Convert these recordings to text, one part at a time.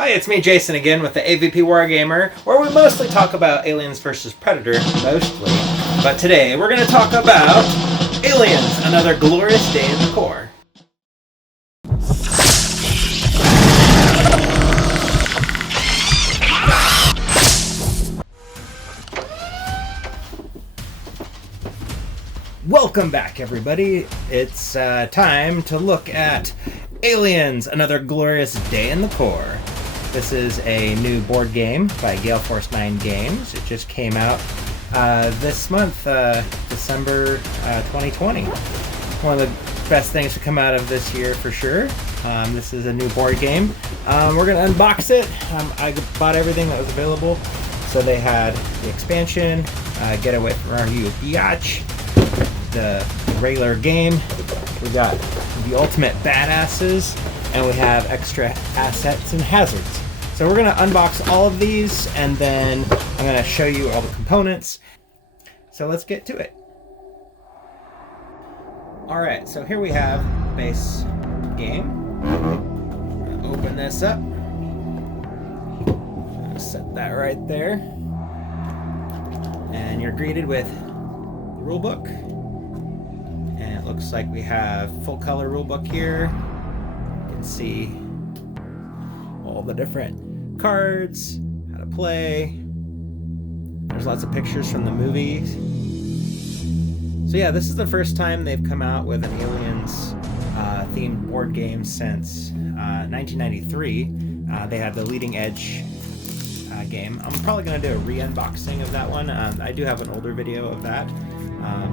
Hi, it's me, Jason, again with the AVP Wargamer, where we mostly talk about Aliens vs. Predator, mostly. But today, we're going to talk about Aliens, Another Glorious Day in the Core. Welcome back, everybody. It's time to look at Aliens, Another Glorious Day in the Core. This is a new board game by Gail Force 9 games. It just came out this month, December 2020. One of the best things to come out of this year for sure. This is a new board game. We're going to unbox it. I bought everything that was available. So they had the expansion, Get Away From Our Biatch, the regular game. We got the ultimate badasses, and we have extra assets and hazards. So we're going to unbox all of these, and then I'm going to show you all the components. So let's get to it. Alright, so here we have the base game. I'm going to open this up. I'm going to set that right there. And you're greeted with the rule book. And it looks like we have full color rulebook here. You can see all the different cards, how to play. There's lots of pictures from the movies. So yeah, this is the first time they've come out with an Aliens themed board game since 1993. They had the Leading Edge game. I'm probably going to do a re-unboxing of that one. I do have an older video of that.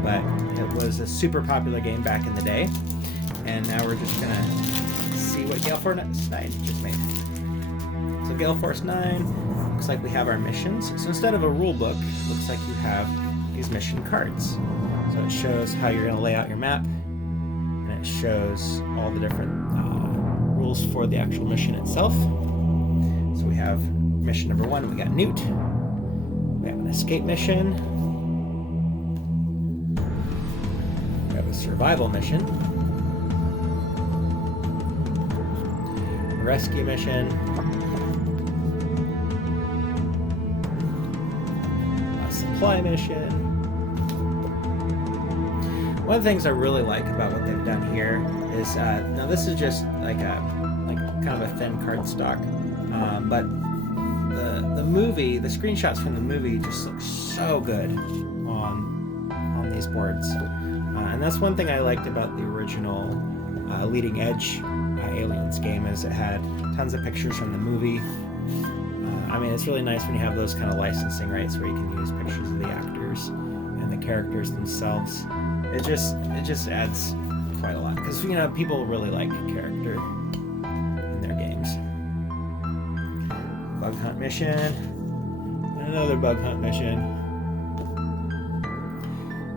But it was a super popular game back in the day, and now we're just gonna see what Gail Force 9 just made. So Gail Force 9, looks like we have our missions. So instead of a rule book, it looks like you have these mission cards. So it shows how you're gonna lay out your map, and it shows all the different rules for the actual mission itself. So we have mission number 1, we got Newt. We have an escape mission. A survival mission, a rescue mission, a supply mission. One of the things I really like about what they've done here is now this is just like kind of a thin cardstock, but the movie, the screenshots from the movie just look so good on these boards. And that's one thing I liked about the original Leading Edge Aliens game, is it had tons of pictures from the movie. I mean, it's really nice when you have those kind of licensing rights where you can use pictures of the actors and the characters themselves. It just adds quite a lot, because people really like character in their games. Bug hunt mission, and another bug hunt mission.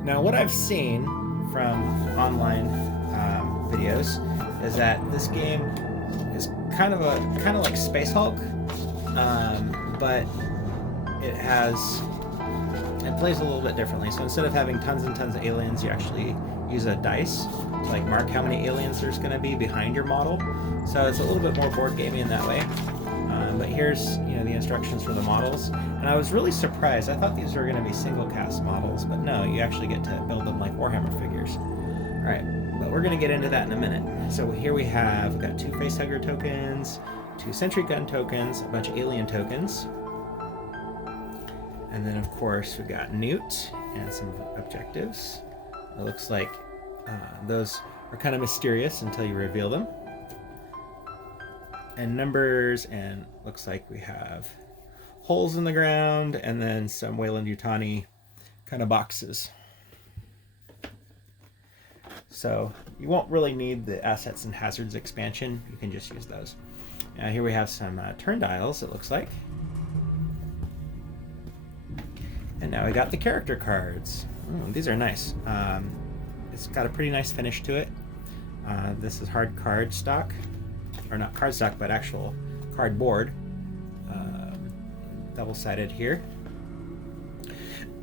Now, what I've seen from online videos is that this game is kind of like Space Hulk, but it plays a little bit differently. So instead of having tons and tons of aliens, you actually use a dice to like mark how many aliens there's going to be behind your model. So it's a little bit more board gamey in that way. But here's the instructions for the models, and I was really surprised. I thought these were going to be single cast models, but no, you actually get to build them like Warhammer figures. All right, but we're going to get into that in a minute. So here we've got 2 facehugger tokens, 2 sentry gun tokens, a bunch of alien tokens, and then of course we've got Newt and some objectives. It looks like those are kind of mysterious until you reveal them. And numbers, and looks like we have holes in the ground, and then some Weyland-Yutani kind of boxes. So you won't really need the assets and hazards expansion. You can just use those. Here we have some turn dials, it looks like. And now we got the character cards. These are nice. It's got a pretty nice finish to it. This is hard card stock. Or not cardstock, but actual cardboard, double-sided here.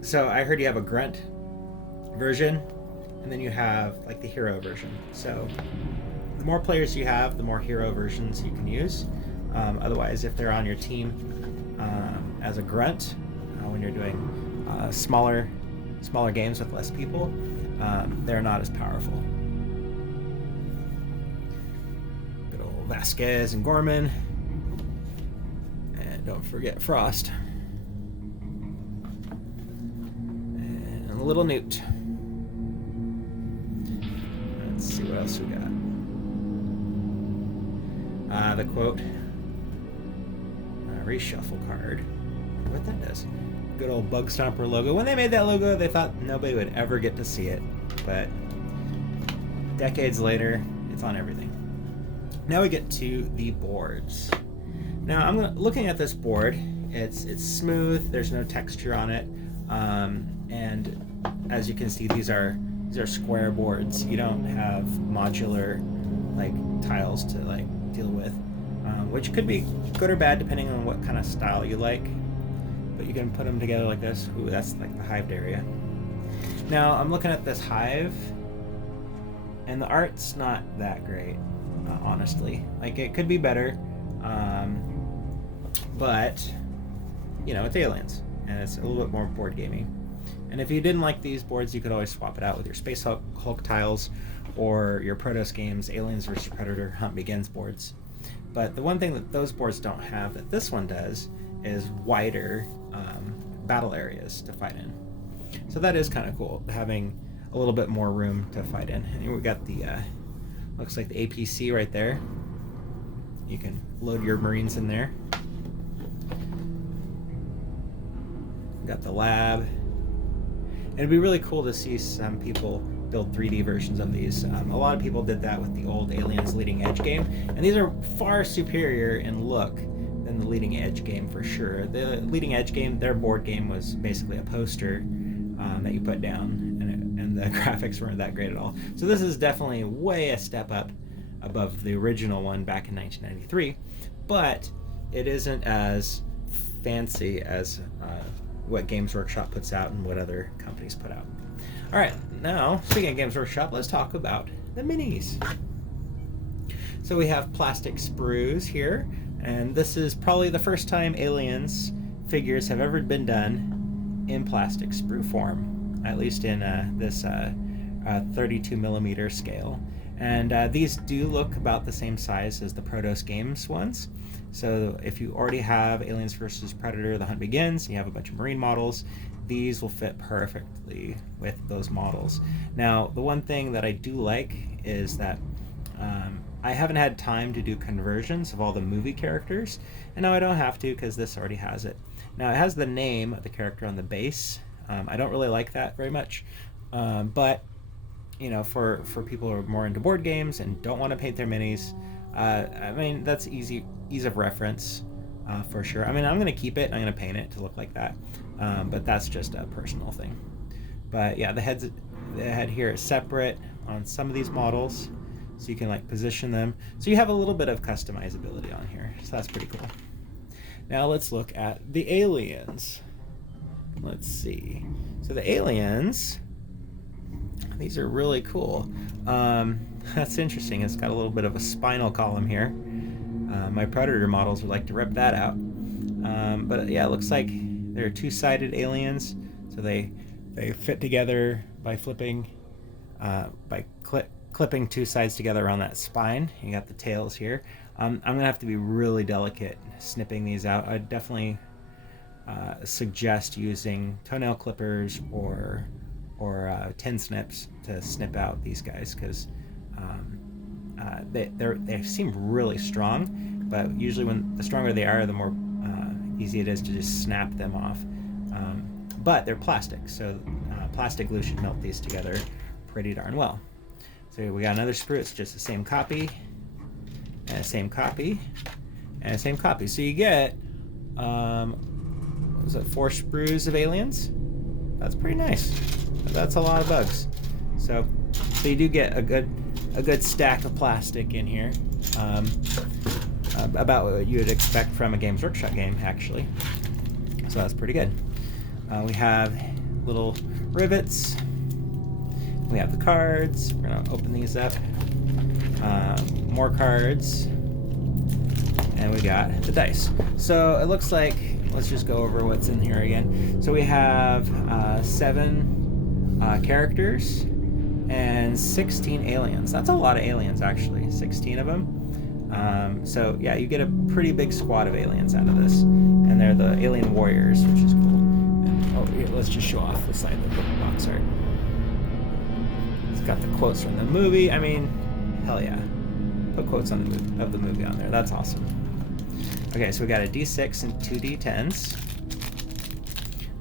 So I heard you have a grunt version, and then you have like the hero version. So the more players you have, the more hero versions you can use. Otherwise, if they're on your team as a grunt, when you're doing smaller games with less people, they're not as powerful. Good old Vasquez and Gorman. And don't forget Frost. And a little Newt. Let's see what else we got. The quote. Reshuffle card. What that does. Good old Bug Stomper logo. When they made that logo, they thought nobody would ever get to see it. But decades later, it's on everything. Now we get to the boards. Now I'm looking at this board. It's smooth. There's no texture on it, and as you can see, these are square boards. You don't have modular like tiles to like deal with, which could be good or bad depending on what kind of style you like. But you can put them together like this. Ooh, that's like the hived area. Now I'm looking at this hive, and the art's not that great, honestly. Like, it could be better, but you know, it's Aliens, and it's a little bit more board gaming. And if you didn't like these boards, you could always swap it out with your Space Hulk tiles or your Protoss Games Aliens vs Predator Hunt Begins boards. But the one thing that those boards don't have that this one does is wider battle areas to fight in. So that is kind of cool, having a little bit more room to fight in. And we got the looks like the APC right there. You can load your Marines in there. We got the lab. It'd be really cool to see some people build 3D versions of these. A lot of people did that with the old Aliens Leading Edge game, and these are far superior in look than the Leading Edge game for sure. The Leading Edge game, their board game, was basically a poster that you put down, and the graphics weren't that great at all. So this is definitely way a step up above the original one back in 1993, but it isn't as fancy as what Games Workshop puts out and what other companies put out. All right, now, speaking of Games Workshop, let's talk about the minis. So we have plastic sprues here, and this is probably the first time Aliens figures have ever been done in plastic sprue form, at least in this 32 millimeter scale. And these do look about the same size as the Protoss Games ones. So if you already have Aliens vs Predator, The Hunt Begins, and you have a bunch of Marine models, these will fit perfectly with those models. Now, the one thing that I do like is that I haven't had time to do conversions of all the movie characters, and now I don't have to because this already has it. Now, it has the name of the character on the base. I don't really like that very much, but you know, for people who are more into board games and don't want to paint their minis, I mean, that's ease of reference for sure. I mean, I'm going to keep it. I'm going to paint it to look like that, but that's just a personal thing. But yeah, the head here is separate on some of these models, so you can like position them. So you have a little bit of customizability on here, so that's pretty cool. Now let's look at the aliens. Let's see. So the aliens, these are really cool. That's interesting. It's got a little bit of a spinal column here. My Predator models would like to rip that out. But yeah, it looks like they're two-sided aliens. So they fit together by flipping, clipping two sides together around that spine. You got the tails here. I'm gonna have to be really delicate snipping these out. I'd definitely suggest using toenail clippers or tin snips to snip out these guys, because they seem really strong, but usually when the stronger they are, the more easy it is to just snap them off. But they're plastic, so plastic glue should melt these together pretty darn well. So we got another sprue. It's just the same copy, and the same copy, and the same copy. So you get what was it, 4 sprues of aliens? That's pretty nice. That's a lot of bugs. So you do get a good stack of plastic in here, about what you would expect from a Games Workshop game, actually. So that's pretty good. We have little rivets. We have the cards. We're gonna open these up. More cards. And we got the dice. So it looks like, let's just go over what's in here again. So we have 7 characters and 16 aliens. That's a lot of aliens, actually. 16 of them. So yeah, you get a pretty big squad of aliens out of this. And they're the alien warriors, which is cool. And, here, let's just show off the side of the box art. It's got the quotes from the movie. I mean, hell yeah. Put quotes of the movie on there. That's awesome. Okay, so we got a D6 and 2 D10s.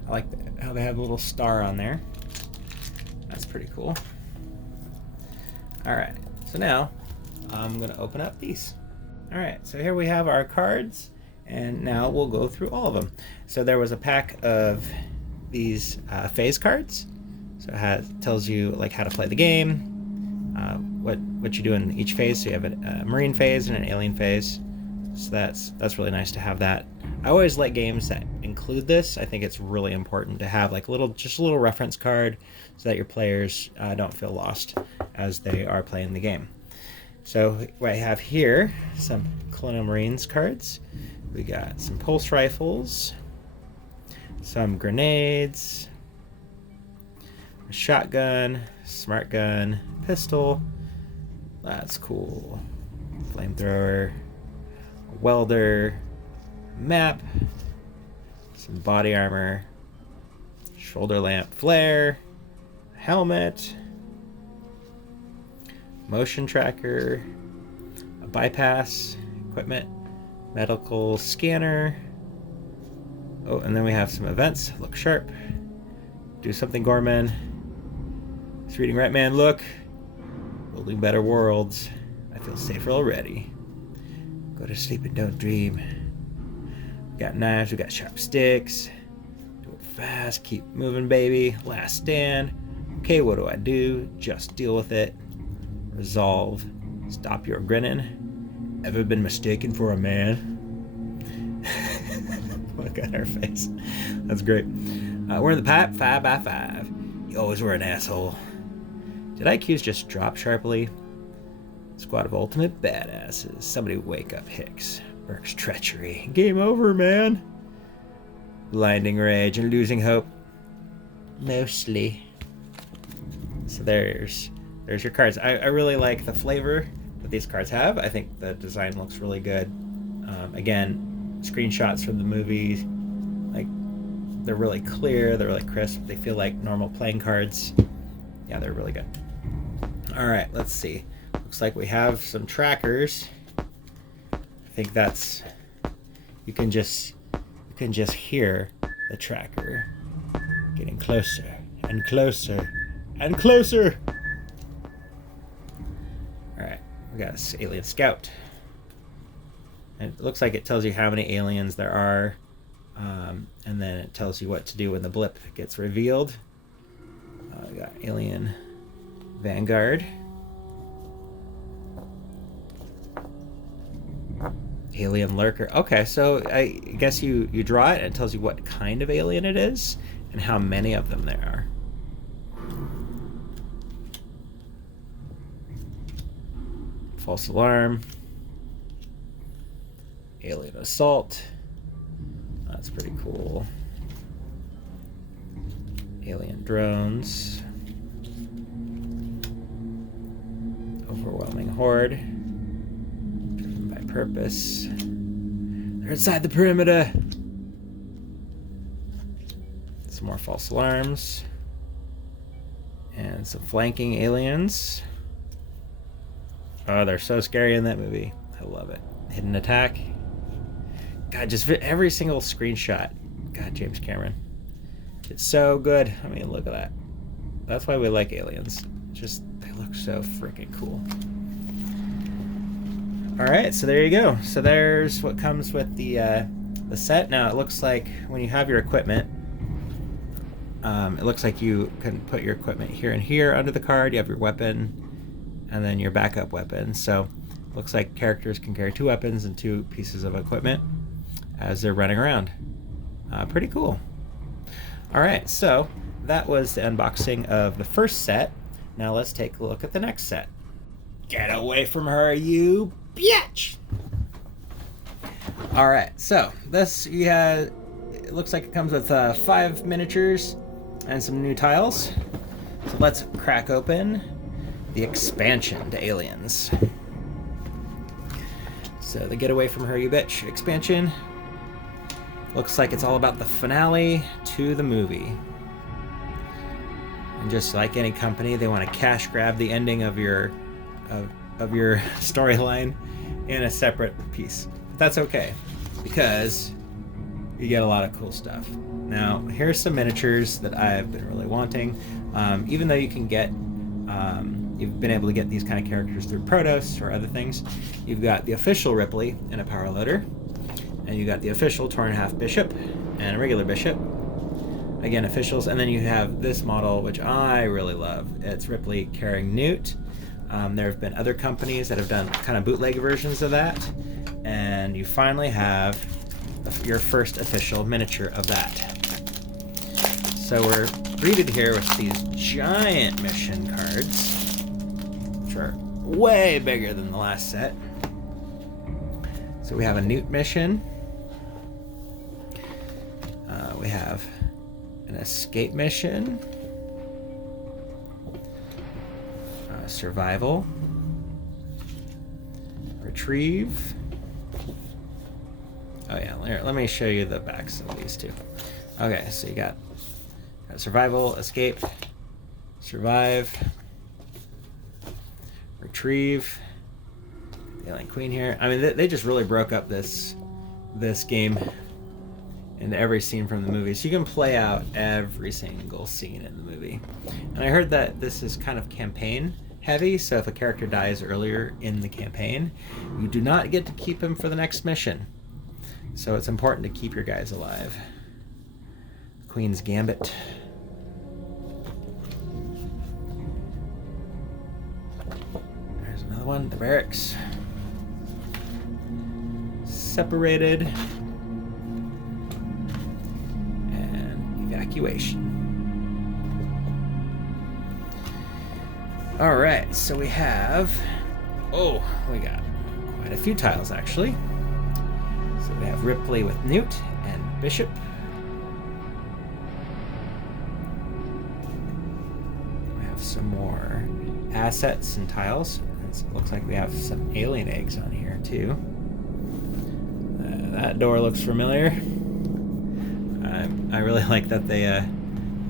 I like how they have a little star on there. That's pretty cool. All right, so now I'm gonna open up these. All right, so here we have our cards, and now we'll go through all of them. So there was a pack of these phase cards. So it tells you like how to play the game, what you do in each phase. So you have a marine phase and an alien phase. So that's really nice to have that. I always like games that include this. I think it's really important to have like just a little reference card so that your players don't feel lost as they are playing the game. So what I have here, some Colonial Marines cards. We got some pulse rifles, some grenades, a shotgun, smart gun, pistol. That's cool. Flamethrower, a welder, map, some body armor, shoulder lamp flare, helmet, motion tracker, a bypass equipment, medical scanner. Oh, and then we have some events. Look sharp. Do something, Gorman. It's reading right, man. Look. Building better worlds. I feel safer already. Go to sleep and don't dream. We got knives. We got sharp sticks. Do it fast. Keep moving, baby. Last stand. Okay, what do? Just deal with it. Resolve. Stop your grinning. Ever been mistaken for a man? Look at her face. That's great. We're in the pipe, 5 by 5. You always were an asshole. Did IQs just drop sharply? Squad of ultimate badasses. Somebody wake up Hicks. Burke's treachery. Game over, man. Blinding rage and losing hope. Mostly. So there's your cards. I really like the flavor that these cards have. I think the design looks really good. Again, screenshots from the movie, like, they're really clear, they're really crisp, they feel like normal playing cards. Yeah, they're really good. All right, let's see. Looks like we have some trackers. I think that's, you can just hear the tracker getting closer and closer and closer. All right, we got this alien scout. And it looks like it tells you how many aliens there are, and then it tells you what to do when the blip gets revealed. We got alien vanguard, alien lurker. Okay, so I guess you draw it and it tells you what kind of alien it is and how many of them there are. False alarm. Alien assault. That's pretty cool. Alien drones. Overwhelming horde. Driven by purpose. They're inside the perimeter. Some more false alarms. And some flanking aliens. Oh, they're so scary in that movie. I love it. Hidden attack. God, just every single screenshot. God, James Cameron. It's so good. I mean, look at that. That's why we like aliens. Just, they look so freaking cool. All right, so there you go. So there's what comes with the set. Now, it looks like when you have your equipment, it looks like you can put your equipment here and here under the card. You have your weapon and then your backup weapon. So it looks like characters can carry 2 weapons and 2 pieces of equipment as they're running around. Pretty cool. All right, so that was the unboxing of the first set. Now let's take a look at the next set. Get away from her, you bitch! All right, so this it looks like it comes with 5 miniatures and some new tiles. So let's crack open the expansion to Aliens. So the Get Away From Her, You Bitch expansion. Looks like it's all about the finale to the movie. And just like any company, they want to cash grab the ending of your storyline in a separate piece. That's okay, because you get a lot of cool stuff. Now, here's some miniatures that I've been really wanting. Even though you can get, you've been able to get these kind of characters through Protos or other things, you've got the official Ripley in a power loader, and you got the official torn in half bishop and a regular bishop. Again, officials, and then you have this model, which I really love. It's Ripley carrying Newt. There have been other companies that have done kind of bootleg versions of that, and you finally have your first official miniature of that. So we're greeted here with these giant mission cards, which are way bigger than the last set. So we have a Newt mission. We have an escape mission. Survival. Retrieve. Oh yeah, let me show you the backs of these two. Okay, so you got survival, escape, survive, retrieve. The Alien Queen here. I mean, they just really broke up this game into every scene from the movie. So you can play out every single scene in the movie. And I heard that this is kind of campaign heavy, so if a character dies earlier in the campaign, you do not get to keep him for the next mission. So it's important to keep your guys alive. Queen's Gambit. There's another one, the barracks. Separated. And evacuation. All right, so we got quite a few tiles actually. So we have Ripley with Newt and Bishop. We have some more assets and tiles. It looks like we have some alien eggs on here too. That door looks familiar. I really like that they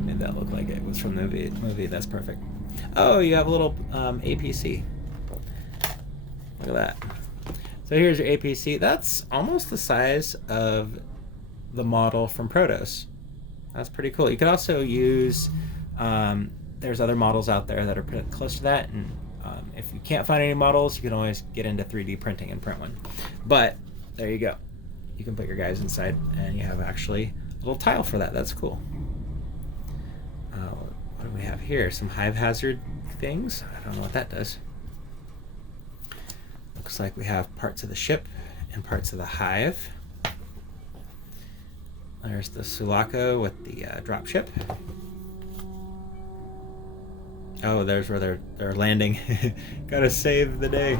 made that look like it was from the movie. That's perfect. Oh, you have a little APC. Look at that. So here's your APC. That's almost the size of the model from Protos. That's pretty cool. You could also use, there's other models out there that are pretty close to that, and if you can't find any models, you can always get into 3D printing and print one. But there you go. You can put your guys inside, and you have actually a little tile for that. That's cool. What do we have here? Some hive hazard things. I don't know what that does. Looks like we have parts of the ship and parts of the hive. There's the Sulaco with the drop ship. Oh, there's where they're landing. Gotta save the day.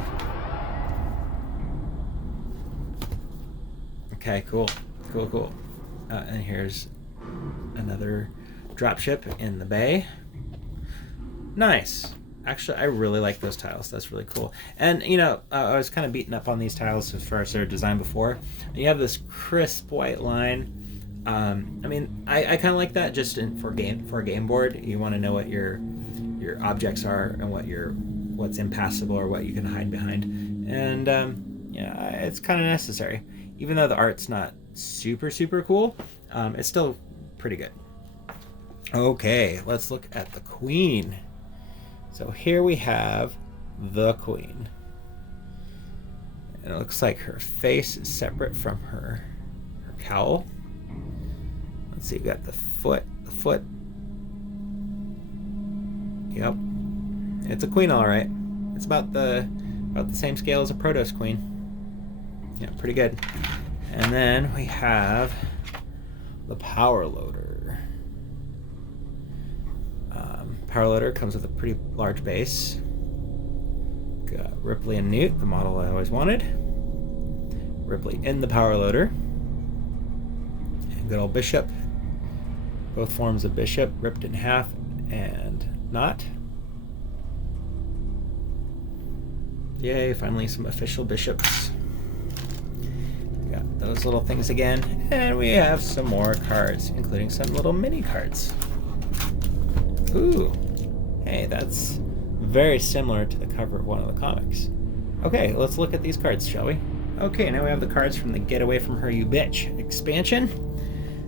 Okay, cool. And here's another dropship in the bay. Nice. Actually, I really like those tiles. That's really cool. And, I was kind of beaten up on these tiles as far as their design before. And you have this crisp white line. I kind of like that just for a game board. You want to know what your objects are and what's impassable or what you can hide behind. And, it's kind of necessary. Even though the art's not super, super cool, it's still pretty good. Okay, let's look at the Queen. So here we have the Queen. And it looks like her face is separate from her cowl. Let's see, we got the foot. Yep. It's a Queen, all right. It's about the same scale as a Protos Queen. Yeah, pretty good. And then we have the power loader. Power loader comes with a pretty large base. Got Ripley and Newt, the model I always wanted. Ripley in the power loader. And good old Bishop. Both forms of Bishop ripped in half and not. Yay, finally some official Bishops. We got those little things again. And we have some more cards, including some little mini cards. Ooh. Hey, that's very similar to the cover of one of the comics. Okay, let's look at these cards, shall we? Okay, now we have the cards from the Get Away From Her You Bitch expansion.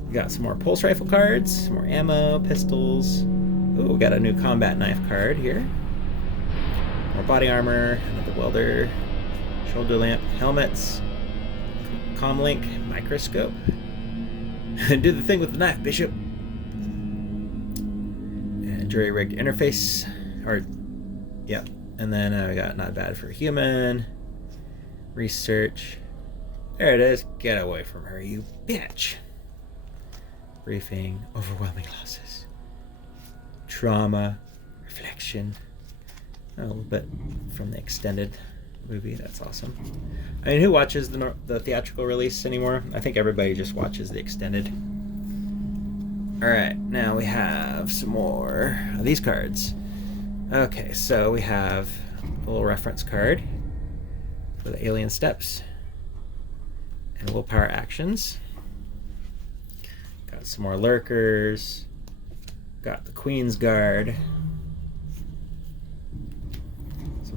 We got some more pulse rifle cards, some more ammo, pistols. Ooh, we got a new combat knife card here. More body armor, another welder, shoulder lamp, helmets, comlink, microscope. Do the thing with the knife, Bishop. And jury-rigged interface, yep. And then we got not bad for human, research. There it is. Get away from her, you bitch. Briefing, overwhelming losses, trauma, reflection. A little bit from the extended movie. That's awesome. I mean, who watches the theatrical release anymore? I think everybody just watches the extended. Alright, now we have some more of these cards. Okay, so we have a little reference card for the alien steps and willpower actions. Got some more lurkers. Got the Queen's Guard.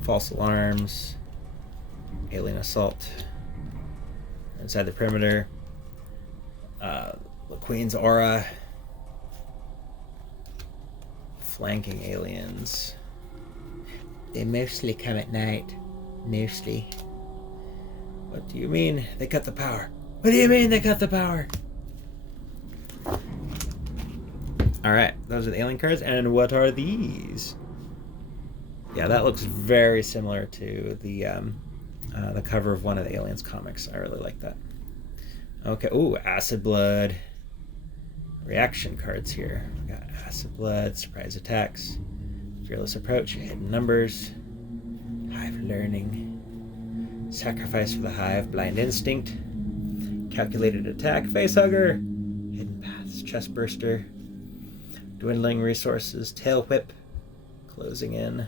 False alarms, alien assault inside the perimeter, the Queen's aura, flanking aliens. They mostly come at night. Mostly. What do you mean they cut the power? What do you mean they cut the power? Alright, those are the alien cards. And what are these? Yeah, that looks very similar to the cover of one of the Aliens comics. I really like that. Okay, ooh, Acid Blood. Reaction cards here. We got Acid Blood, Surprise Attacks, Fearless Approach, Hidden Numbers, Hive Learning, Sacrifice for the Hive, Blind Instinct, Calculated Attack, Facehugger, Hidden Paths, Chest Burster, Dwindling Resources, Tail Whip, Closing In,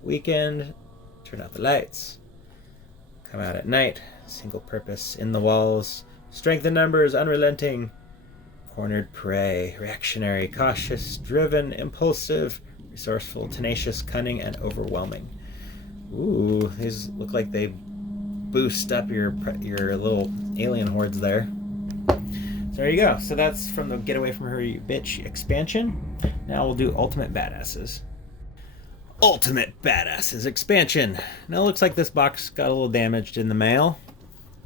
Weekend, Turn Out the Lights, Come Out at Night, Single Purpose, In the Walls, Strength in Numbers, Unrelenting, Cornered Prey, Reactionary, Cautious, Driven, Impulsive, Resourceful, Tenacious, Cunning, and Overwhelming. Ooh, these look like they boost up your little alien hordes there. So there you go. So that's from the Get Away From Her You Bitch expansion. Now we'll do Ultimate Badasses. Ultimate Badasses expansion. Now it looks like this box got a little damaged in the mail,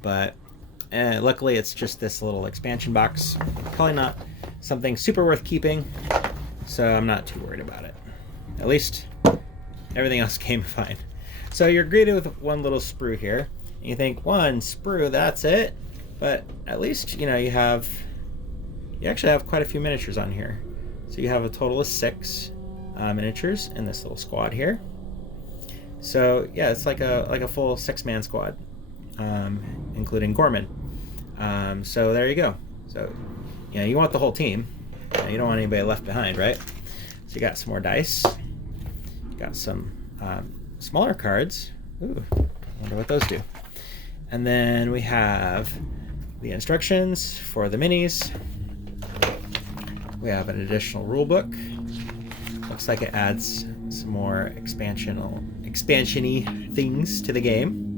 but luckily it's just this little expansion box. Probably not something super worth keeping, so I'm not too worried about it. At least everything else came fine. So you're greeted with one little sprue here. And you think, one sprue, that's it? But at least, you actually have quite a few miniatures on here. So you have a total of 6 miniatures in this little squad here. So yeah, it's like a full 6-man squad, including Gorman. So there you go. So you want the whole team. You don't want anybody left behind, right? So you got some more dice. You got some smaller cards. Ooh, I wonder what those do. And then we have the instructions for the minis. We have an additional rule book. Looks like it adds some more expansion-y things to the game.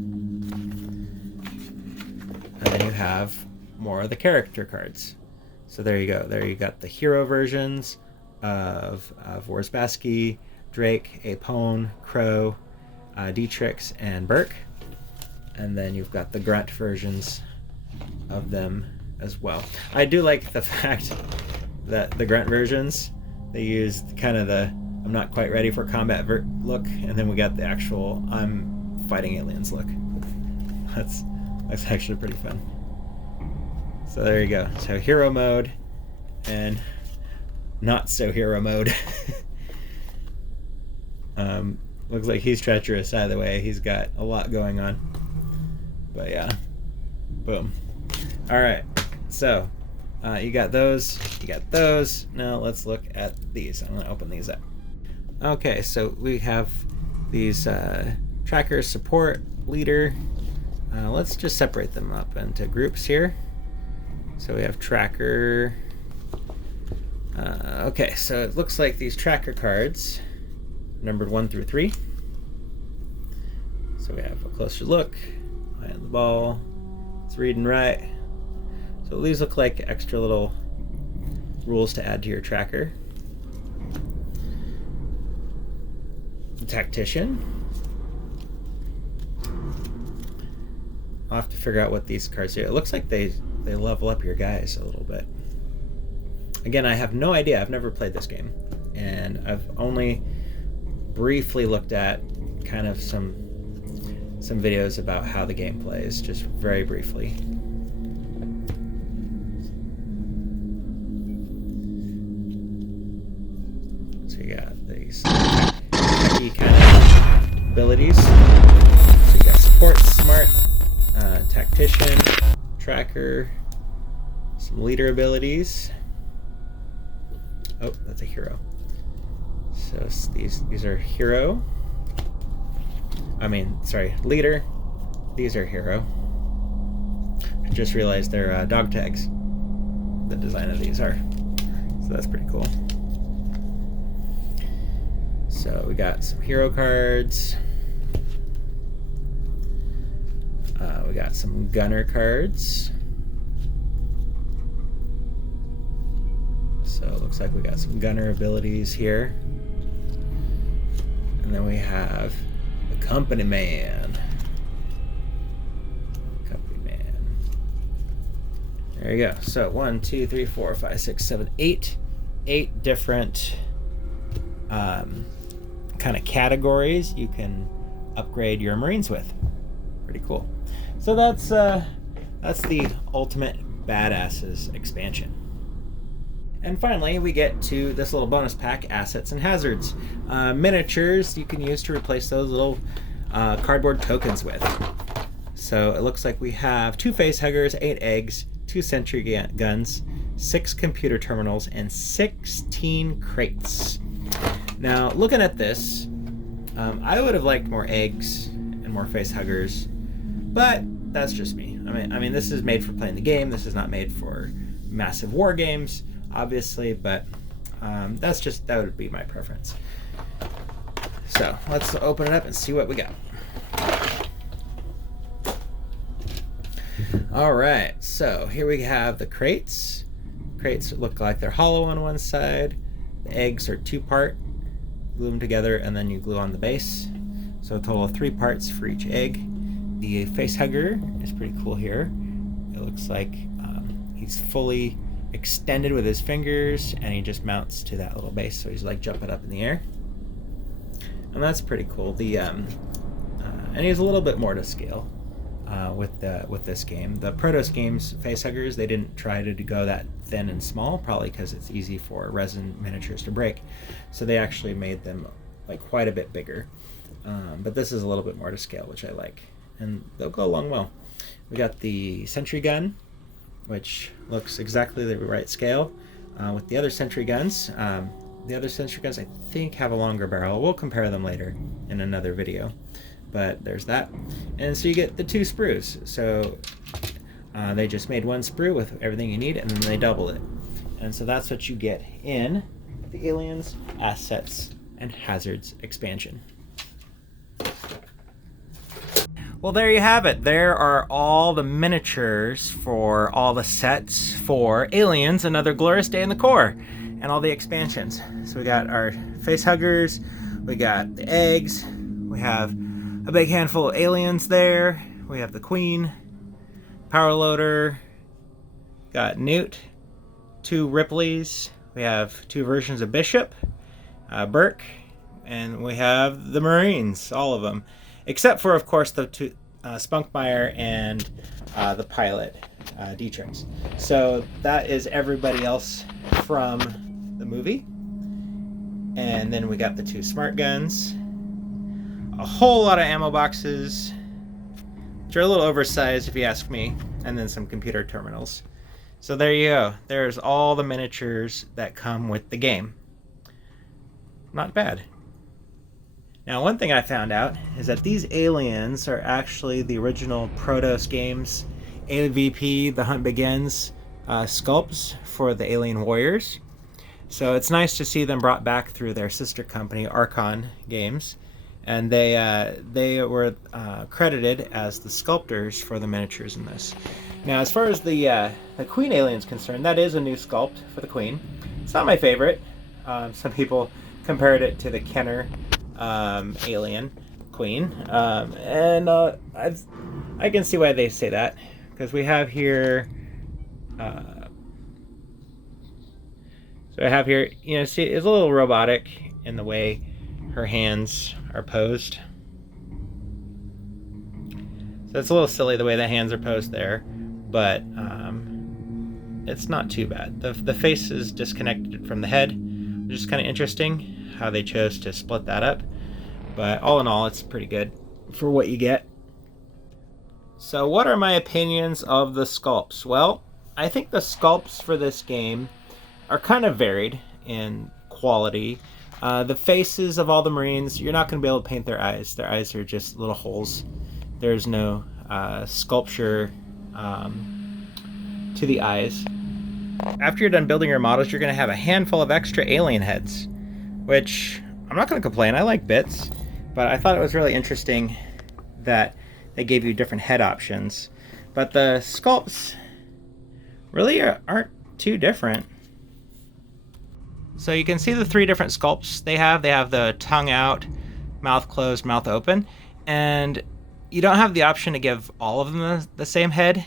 And then you have more of the character cards. So there you go. There you got the hero versions of Worsbasky, Drake, Apone, Crow, Dietrich, and Burke. And then you've got the grunt versions of them as well. I do like the fact that the grunt versions, they used kind of the I'm not quite ready for combat look, and then we got the actual I'm fighting aliens look. That's actually pretty fun. So there you go. So hero mode and not so hero mode. Looks like he's treacherous either way. He's got a lot going on. But yeah. Boom. All right. So you got those. You got those. Now let's look at these. I'm going to open these up. Okay, so we have these tracker, support, leader. Let's just separate them up into groups here. So we have tracker. Okay, so it looks like these tracker cards, numbered 1 through 3. So we have a closer look, eye on the ball, it's read and write. So these look like extra little rules to add to your tracker. The tactician. I'll have to figure out what these cards do. It looks like they level up your guys a little bit. Again, I have no idea. I've never played this game, and I've only briefly looked at kind of some videos about how the game plays, just very briefly. So you got these techie kind of abilities. So you got support, smart, tactician, tracker, some leader abilities. Oh, that's a hero. So these are hero. Leader. These are hero. I just realized they're dog tags. The design of these are. So that's pretty cool. So we got some hero cards. We got some gunner cards. So it looks like we got some gunner abilities here. And then we have the company man. Company man. There you go. So 1, 2, 3, 4, 5, 6, 7, 8. 8 different kind of categories you can upgrade your Marines with. Pretty cool. So that's the Ultimate Badasses expansion. And finally, we get to this little bonus pack, Assets and Hazards. Miniatures you can use to replace those little cardboard tokens with. So it looks like we have 2 facehuggers, 8 eggs, 2 sentry guns, 6 computer terminals, and 16 crates. Now, looking at this, I would have liked more eggs and more facehuggers, but that's just me. I mean, this is made for playing the game. This is not made for massive war games, obviously, but that would be my preference. So let's open it up and see what we got. All right, so here we have the crates. Crates look like they're hollow on one side. The eggs are 2-part, glue them together, and then you glue on the base. So a total of 3 parts for each egg. The facehugger is pretty cool here. It looks like he's fully extended with his fingers, and he just mounts to that little base, so he's like jumping up in the air. And that's pretty cool. And he's a little bit more to scale with this game. The Protos games facehuggers, they didn't try to go that thin and small, probably because it's easy for resin miniatures to break. So they actually made them like quite a bit bigger. But this is a little bit more to scale, which I like, and they'll go along well. We got the sentry gun, which looks exactly the right scale with the other sentry guns. The other sentry guns, I think, have a longer barrel. We'll compare them later in another video. But there's that. And so you get the 2 sprues. So they just made 1 sprue with everything you need, and then they double it. And so that's what you get in the Aliens, Assets, and Hazards expansion. Well, there you have it. There are all the miniatures for all the sets for Aliens, Another Glorious Day in the Corps, and all the expansions. So we got our facehuggers, we got the eggs, we have a big handful of aliens there, we have the Queen, power loader, got Newt, 2 Ripleys, we have 2 versions of Bishop, Burke, and we have the Marines, all of them. Except for, of course, the 2 Spunkmeyer and the pilot, Dietrichs. So that is everybody else from the movie. And then we got the 2 smart guns, a whole lot of ammo boxes, which are a little oversized if you ask me, and then some computer terminals. So there you go. There's all the miniatures that come with the game. Not bad. Now, one thing I found out is that these aliens are actually the original Protos games, AVP, The Hunt Begins sculpts for the Alien Warriors. So it's nice to see them brought back through their sister company, Archon Games. And they were credited as the sculptors for the miniatures in this. Now, as far as the Queen alien is concerned, that is a new sculpt for the Queen. It's not my favorite. Some people compared it to the Kenner alien Queen, and I can see why they say that, because we have here. So I have here, you know, see, it's a little robotic in the way her hands are posed. So it's a little silly the way the hands are posed there, but it's not too bad. The face is disconnected from the head, which is kind of interesting how they chose to split that up. But all in all, it's pretty good for what you get. So what are my opinions of the sculpts? Well, I think the sculpts for this game are kind of varied in quality. The faces of all the Marines, you're not going to be able to paint their eyes. Their eyes are just little holes. There's no sculpture to the eyes. After you're done building your models, you're going to have a handful of extra alien heads, which I'm not going to complain. I like bits, but I thought it was really interesting that they gave you different head options. But the sculpts really aren't too different. So you can see the three different sculpts they have. They have the tongue out, mouth closed, mouth open, and you don't have the option to give all of them the same head,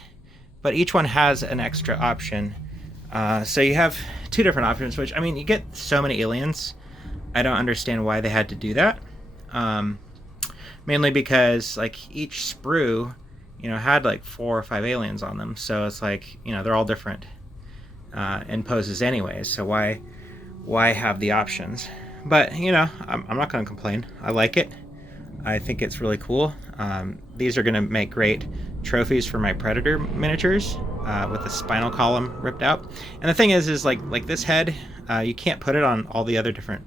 but each one has an extra option. So you have two different options, which, I mean, you get so many aliens. I don't understand why they had to do that. Mainly because, like, each sprue, you know, had like 4 or 5 aliens on them. So it's like, you know, they're all different in poses anyways. So why have the options? But, you know, I'm not going to complain. I like it. I think it's really cool. These are going to make great trophies for my Predator miniatures with the spinal column ripped out. And the thing is like this head, you can't put it on all the other different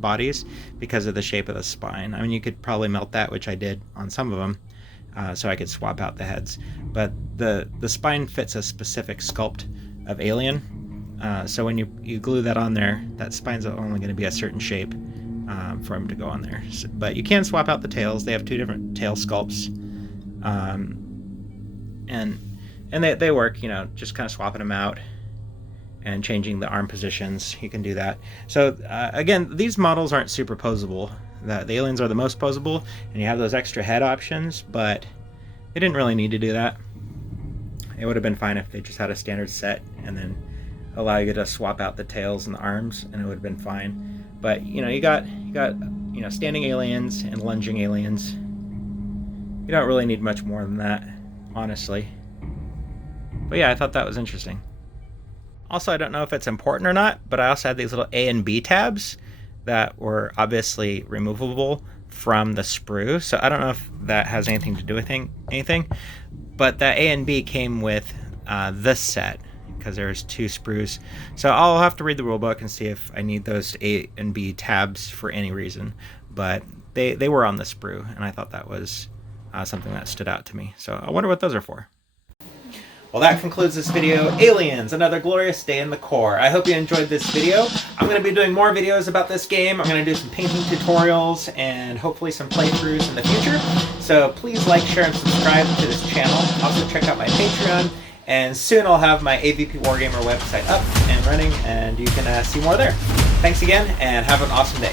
bodies because of the shape of the spine. I mean, you could probably melt that, which I did on some of them, so I could swap out the heads. But the spine fits a specific sculpt of alien. So when you glue that on there, that spine's only going to be a certain shape for them to go on there. So, but you can swap out the tails. They have 2 different tail sculpts, and they work. You know, just kind of swapping them out and changing the arm positions. You can do that. So again, these models aren't superposable. The aliens are the most posable, and you have those extra head options, but they didn't really need to do that. It would have been fine if they just had a standard set and then allow you to swap out the tails and the arms, and it would have been fine. But you know, you got you know, standing aliens and lunging aliens. You don't really need much more than that, honestly. But yeah, I thought that was interesting. Also, I don't know if it's important or not, but I also had these little A and B tabs that were obviously removable from the sprue. So I don't know if that has anything to do with anything, but that A and B came with this set, because there's 2 sprues. So I'll have to read the rulebook and see if I need those A and B tabs for any reason. But they were on the sprue, and I thought that was something that stood out to me. So I wonder what those are for. Well, that concludes this video. Aliens, another glorious day in the Corps. I hope you enjoyed this video. I'm going to be doing more videos about this game. I'm going to do some painting tutorials and hopefully some playthroughs in the future. So please like, share, and subscribe to this channel. Also check out my Patreon. And soon I'll have my AVP Wargamer website up and running, and you can see more there. Thanks again, and have an awesome day.